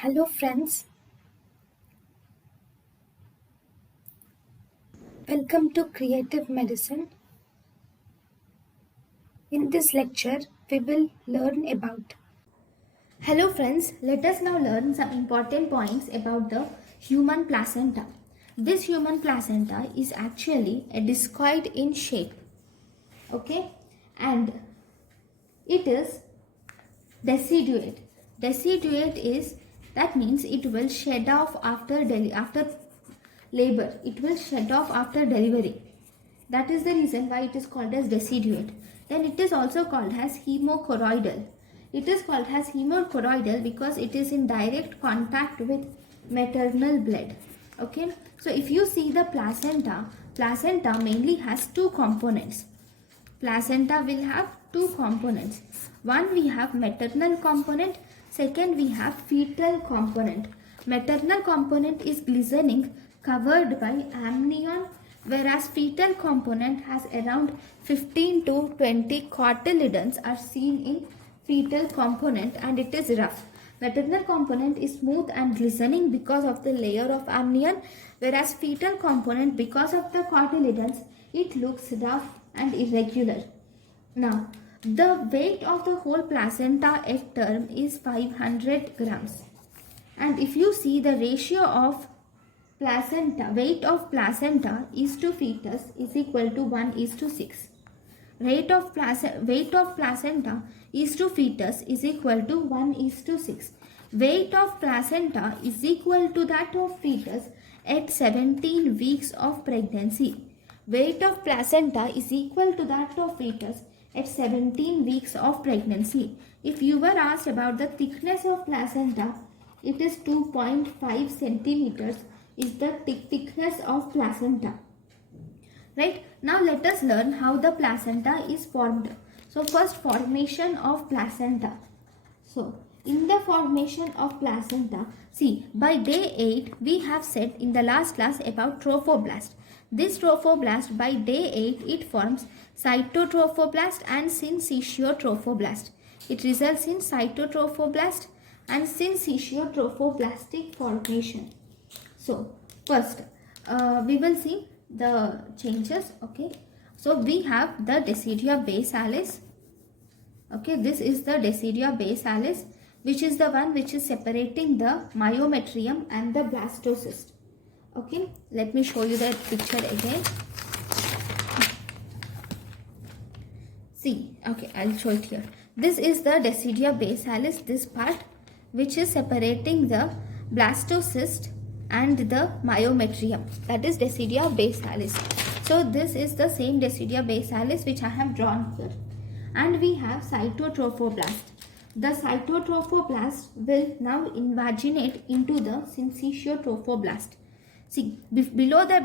Hello friends, welcome to Creative Medicine. In this lecture, we will learn about. Hello friends, let us now learn some important points about the human placenta. This human placenta is actually a discoid in shape, okay, and it is deciduate. Deciduate is, that means it will shed off after labor. It will shed off after delivery. That is the reason why it is called as deciduate. Then it is also called as hemochoroidal. It is called as hemochoroidal because it is in direct contact with maternal blood. Okay. So if you see the placenta mainly has two components. Placenta will have two components. One, we have maternal component. Second, we have fetal component. Maternal component is glistening, covered by amnion, whereas fetal component has around 15 to 20 cotyledons are seen in fetal component, and it is rough. Maternal component is smooth and glistening because of the layer of amnion, whereas fetal component, because of the cotyledons, it looks rough and irregular. Now, the weight of the whole placenta at term is 500 grams. And if you see the ratio of weight of placenta is to fetus is equal to 1:6. Weight of placenta is to fetus is equal to 1:6. Weight of placenta is equal to that of fetus at 17 weeks of pregnancy. Weight of placenta is equal to that of fetus at 17 weeks of pregnancy. If you were asked about the thickness of placenta, it is 2.5 centimeters is the thickness of placenta. Right? Now let us learn how the placenta is formed. So first, formation of placenta. So in the formation of placenta, see, by day 8 we have said in the last class about trophoblast. This trophoblast, by day 8 it forms cytotrophoblast and syncytiotrophoblastic. It results in cytotrophoblast and syncytiotrophoblastic formation. So first we will see the changes. Okay, so we have the decidia basalis. Okay, this is the decidia basalis, which is the one which is separating the myometrium and the blastocyst. Okay, let me show you that picture again. See, okay, I'll show it here. This is the decidia basalis, this part which is separating the blastocyst and the myometrium, that is decidia basalis. So this is the same decidia basalis which I have drawn here. And we have cytotrophoblast. The cytotrophoblast will now invaginate into the syncytiotrophoblast. See, above the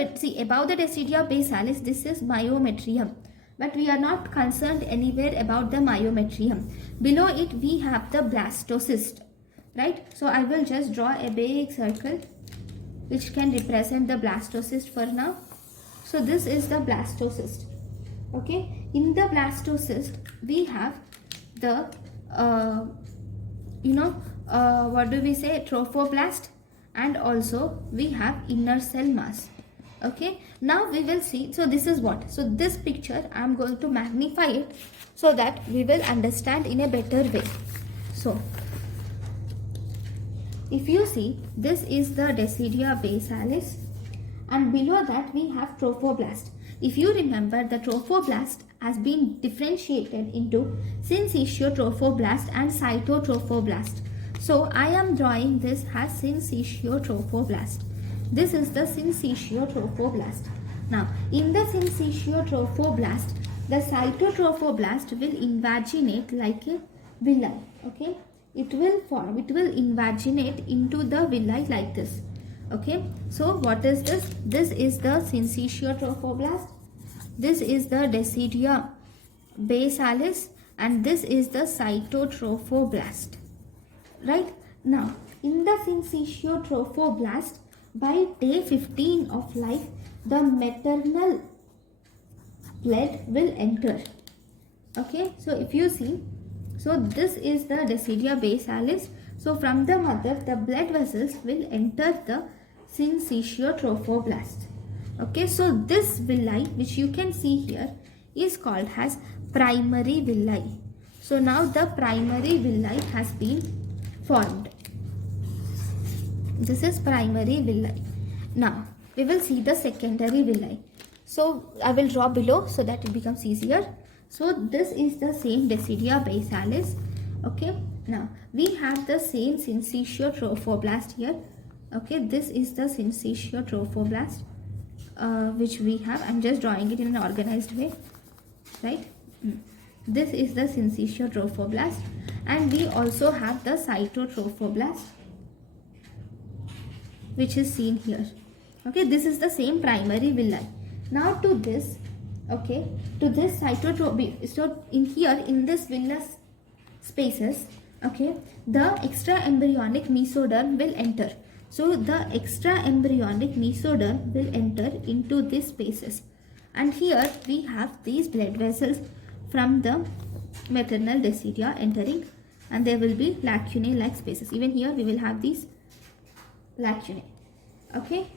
decidia basalis, this is myometrium. But we are not concerned anywhere about the myometrium. Below it, we have the blastocyst. Right? So I will just draw a big circle which can represent the blastocyst for now. So this is the blastocyst. Okay, in the blastocyst we have the trophoblast, and also we have inner cell mass. Okay, now we will see. So this is what, so this picture I am going to magnify it so that we will understand in a better way. So if you see, this is the decidia basalis, and below that we have trophoblast. If you remember, the trophoblast has been differentiated into syncytiotrophoblast and cytotrophoblast. So I am drawing this as syncytiotrophoblast. This is the syncytiotrophoblast. Now in the syncytiotrophoblast, the cytotrophoblast will invaginate like a villi. Okay, it will invaginate into the villi like this. Okay, so what is this? This is the syncytiotrophoblast, this is the decidia basalis, and this is the cytotrophoblast. Right? Now in the syncytiotrophoblast, by day 15 of life, the maternal blood will enter. Okay, so if you see, so this is the decidia basalis. So from the mother, the blood vessels will enter the syncytial Okay, so this villi which you can see here is called as primary villi. So now the primary villi has been formed. This is primary villi. Now we will see the secondary villi. So I will draw below so that it becomes easier. So this is the same decidia basalis. Okay, now we have the same syncytial here. Okay, this is the syncytial which we have. I'm just drawing it in an organized way, right? This is the syncytial and we also have the cytotrophoblast, which is seen here. Okay, this is the same primary villi. Now to this, okay, to this so in here in this villus spaces, okay, the extra embryonic mesoderm will enter. So the extra embryonic mesoderm will enter into these spaces, and here we have these blood vessels from the maternal decidia entering, and there will be lacunae like spaces. Even here we will have these lacunae. Okay,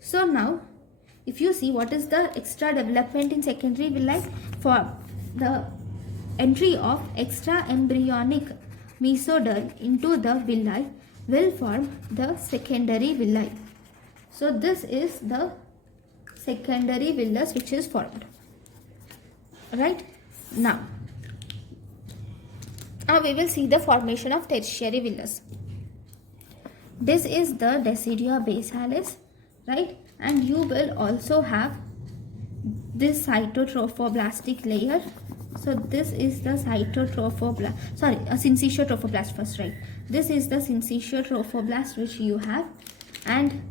so now if you see what is the extra development in secondary villi, for the entry of extra embryonic mesoderm into the villi will form the secondary villi. So this is the secondary villus which is formed. Right, now we will see the formation of tertiary villus. This is the decidia basalis, right, and you will also have this cytotrophoblastic layer. So this is the syncytiotrophoblastic first, right? This is the syncytiotrophoblastic which you have, and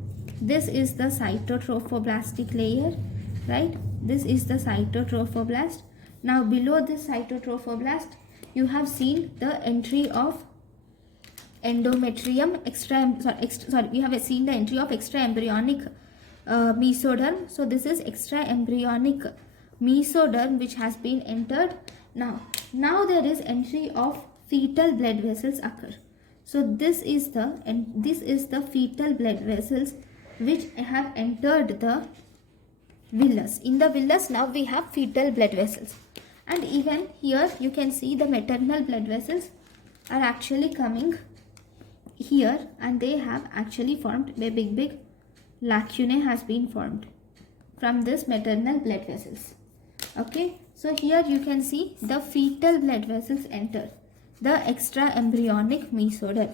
this is the cytotrophoblastic layer, right? This is the cytotrophoblast. Now below this cytotrophoblast, you have seen the entry of endometrium, we have seen the entry of extra embryonic mesoderm. So this is extra embryonic mesoderm which has been entered. Now there is entry of fetal blood vessels occur. So this is the fetal blood vessels which have entered the villus. In the villus now we have fetal blood vessels, and even here you can see the maternal blood vessels are actually coming here, and they have actually formed a big lacunae has been formed from this maternal blood vessels. Okay, so here you can see the fetal blood vessels enter the extra embryonic mesoderm.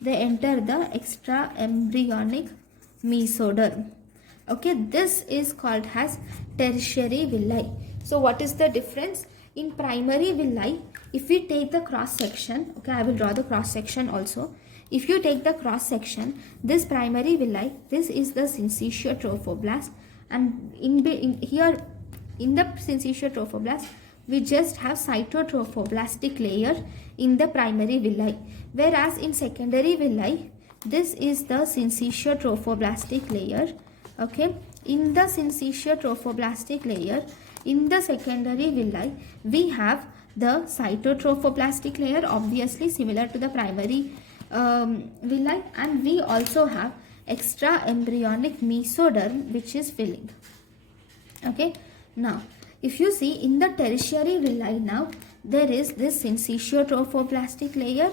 They enter the extra embryonic mesoderm. Okay, this is called as tertiary villi. So what is the difference? In primary villi, if we take the cross section, okay, I will draw the cross section also. If you take the cross section, this primary villi, this is the syncytiotrophoblast, and here in the syncytiotrophoblast we just have cytotrophoblastic layer in the primary villi, whereas in secondary villi this is the syncytiotrophoblastic layer. Okay, in the syncytiotrophoblastic layer in the secondary villi we have the cytotrophoblastic layer, obviously similar to the primary villi, and we also have extra embryonic mesoderm which is filling. Okay, now if you see in the tertiary villi, now there is this syncytiotrophoblastic layer,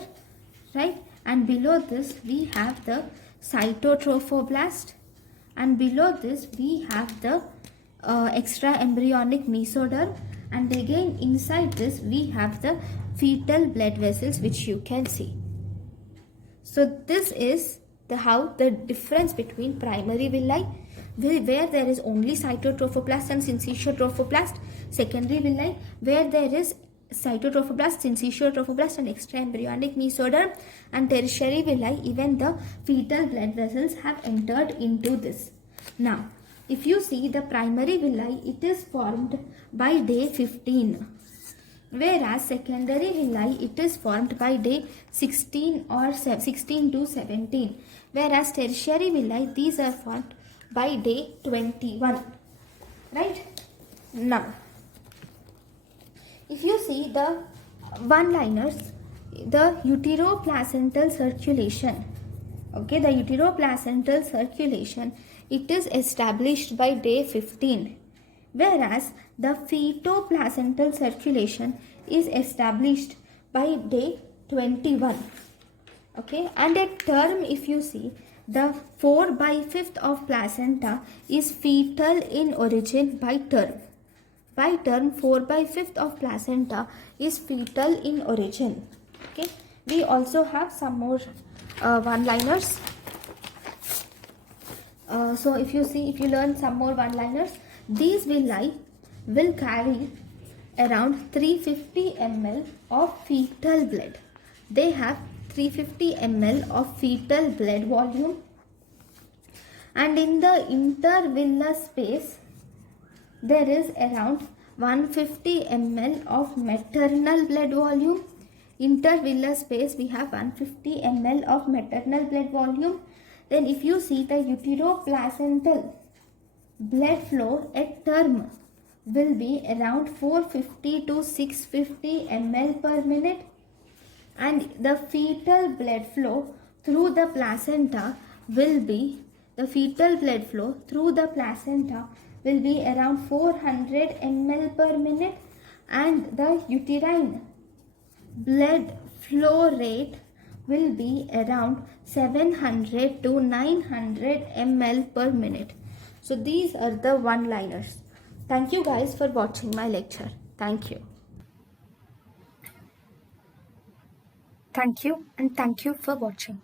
right, and below this we have the cytotrophoblast, and below this we have the extra embryonic mesoderm, and again inside this we have the fetal blood vessels which you can see. So this is how the difference between primary villi, where there is only cytotrophoblast and syncytiotrophoblastic, secondary villi where there is cytotrophoblast, syncytiotrophoblastic and extra embryonic mesoderm, and tertiary villi even the fetal blood vessels have entered into this. Now if you see the primary villi, it is formed by day 15, whereas secondary villi it is formed by day 16 or 16 to 17, whereas tertiary villi these are formed by day 21, right? Now if you see the one-liners, the uteroplacental circulation. Okay, the uteroplacental circulation, it is established by day 15, whereas the fetoplacental circulation is established by day 21. Okay, and at term, if you see, the 4/5 of placenta is fetal in origin by term. By term, 4/5 of placenta is fetal in origin. Okay, we also have some more one-liners. So if you learn some more one-liners, these will carry around 350 ml of fetal blood. They have 350 ml of fetal blood volume, and in the intervillous space there is around 150 ml of maternal blood volume. Intervillous space we have 150 ml of maternal blood volume. Then if you see, the uteroplacental blood flow at term will be around 450 to 650 ml per minute, and the fetal blood flow through the placenta will be around 400 ml per minute, and the uterine blood flow rate will be around 700 to 900 ml per minute. So these are the one-liners. Thank you guys for watching my lecture. Thank you. Thank you, and thank you for watching.